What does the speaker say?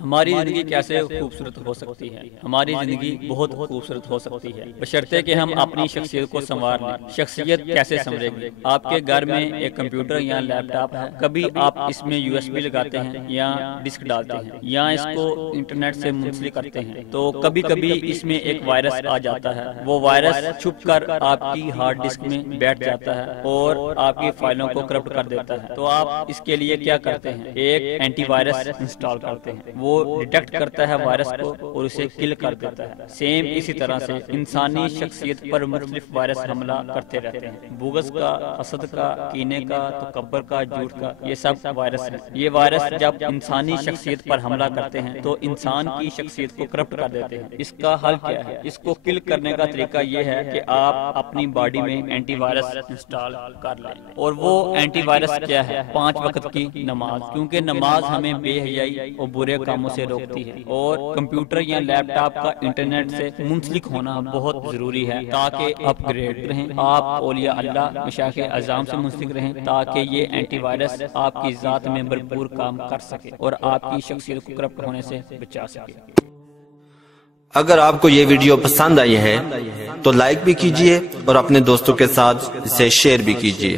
ہماری زندگی کیسے خوبصورت ہو سکتی ہے؟ ہماری زندگی بہت خوبصورت ہو سکتی ہے بشرطے کہ ہم اپنی شخصیت کو سنوار لیں۔ شخصیت کیسے سنورے گی؟ آپ کے گھر میں ایک کمپیوٹر یا لیپ ٹاپ ہے، کبھی آپ اس میں USB لگاتے ہیں یا ڈسک ڈالتے ہیں یا اس کو انٹرنیٹ سے منسلک کرتے ہیں، تو کبھی کبھی اس میں ایک وائرس آ جاتا ہے۔ وہ وائرس چھپ کر آپ کی ہارڈ ڈسک میں بیٹھ جاتا ہے اور آپ کی فائلوں کو کرپٹ کر دیتا ہے۔ تو آپ اس کے لیے کیا کرتے ہیں؟ ایک اینٹی وائرس انسٹال کرتے ہیں۔ وہ ڈیٹیکٹ کرتا ہے وائرس کو اور اسے کل کر دیتا ہے۔ سیم اسی طرح سے انسانی شخصیت پر مختلف وائرس حملہ کرتے رہتے ہیں۔ بغض کا، حسد کا، کینے کا، تکبر کا، جھوٹ کا، یہ سب وائرس ہیں۔ یہ وائرس جب انسانی شخصیت پر حملہ کرتے ہیں تو انسان کی شخصیت کو کرپٹ کر دیتے ہیں۔ اس کا حل کیا ہے؟ اس کو کل کرنے کا طریقہ یہ ہے کہ آپ اپنی باڈی میں اینٹی وائرس انسٹال کر لیں۔ اور وہ اینٹی وائرس کیا ہے؟ 5 وقت کی نماز، کیونکہ نماز ہمیں بے حیائی اور برے کاموں سے روکتی ہے، اور کمپیوٹر یا لیپ ٹاپ کا انٹرنیٹ سے منسلک ہونا بہت ضروری ہے تاکہ اپ گریڈ رہیں، آپ اولیاء اللہ، مشائخ اعظام سے منسلک رہیں، تاکہ یہ اینٹی وائرس آپ کی ذات میں بھرپور کام کر سکے اور آپ کی شخصیت کو کرپٹ ہونے سے بچا سکے۔ اگر آپ کو یہ ویڈیو پسند آئی ہے تو لائک بھی کیجئے اور اپنے دوستوں کے ساتھ اسے شیئر بھی کیجئے۔